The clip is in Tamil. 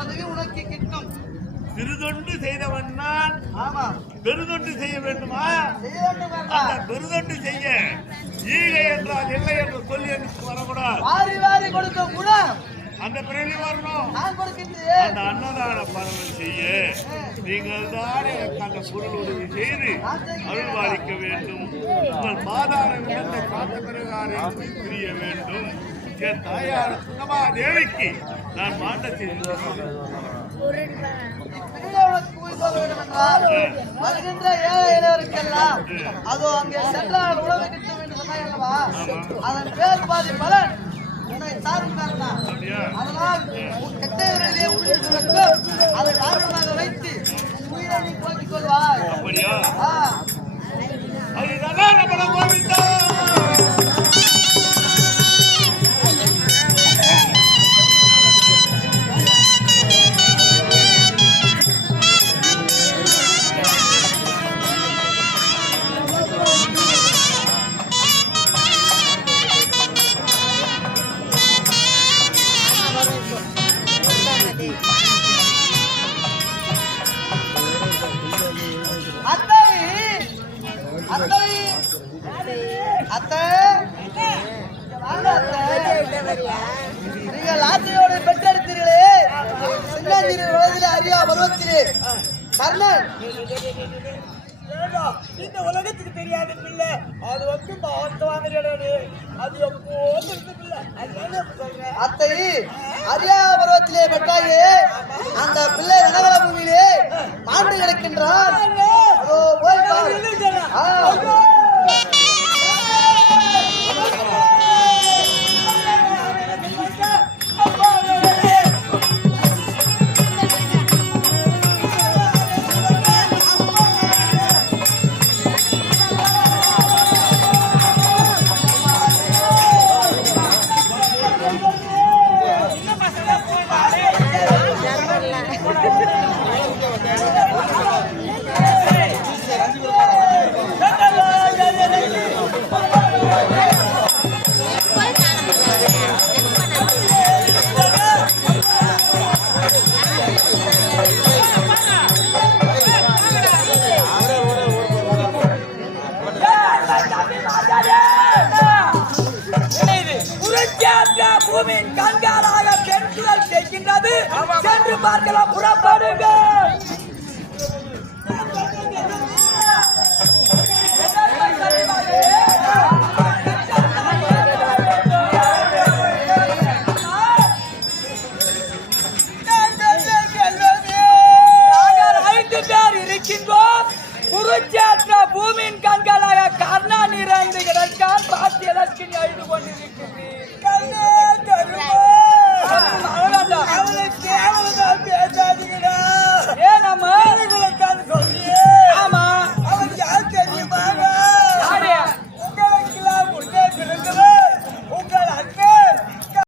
பதவி உனக்கு கிட்டும். சிறுதொண்டு செய்தவன் நான். ஆமா, பெருதொண்டு செய்ய வேண்டுமா? செய்ய வேண்டும். அந்த பெருதொண்டு செய்ய ஈகை என்றால் இல்லை என்று சொல்லி எனக்கு வரக்கூடாது. வாரி வாரி கொடுக்க குணம் அந்த பிறகு வரணும். நான் கொடுக்கின்றேன். அந்த அன்னதான பரவல் செய்ய நீங்கள் தான் எனக்கு அந்த பொருள் உதவி செய்து அருள்வாளிக்க வேண்டும். உங்கள் மாதார விடத்தை காத்த பிரகாரம் பிரிய வேண்டும். என் தாயார் சுகமா தேவிக்கு நான் மாண்ட செய்து வருகின்ற ஏழைகளுக்கெல்லாம் அதோ அங்கே சென்றால் உணவு கிட்டும் என்று சொன்னாய் அல்லவா? அதன் பேர் பாதி பலன் உன்னை சாரும். அதனால் கெட்டவர்களே உயிர் சுரக்கும் அதை காரணமாக வைத்து உயிரை நீ போக்கிக் கொள்வாய். அப்படியா? கோவிந்தா நீங்கள் ஆசையோடு பெற்றெடுத்தீர்களே, சின்னஞ்சிறு வயதிலே அறியா பருவத்திலே கர்ணன் இந்த உலகத்துக்கு தெரியாத பிள்ளை அது வந்து வாங்குறது அது அத்தை அறியா பருவத்திலே பெற்றாயே அந்த பிள்ளை ரணகல பூமியிலே மாண்டு கிடக்கின்றான். பூமியின் கண்காலாக பெண்கள் செய்கின்றது. சென்று பார்க்கலாம், புறப்படுங்கள்.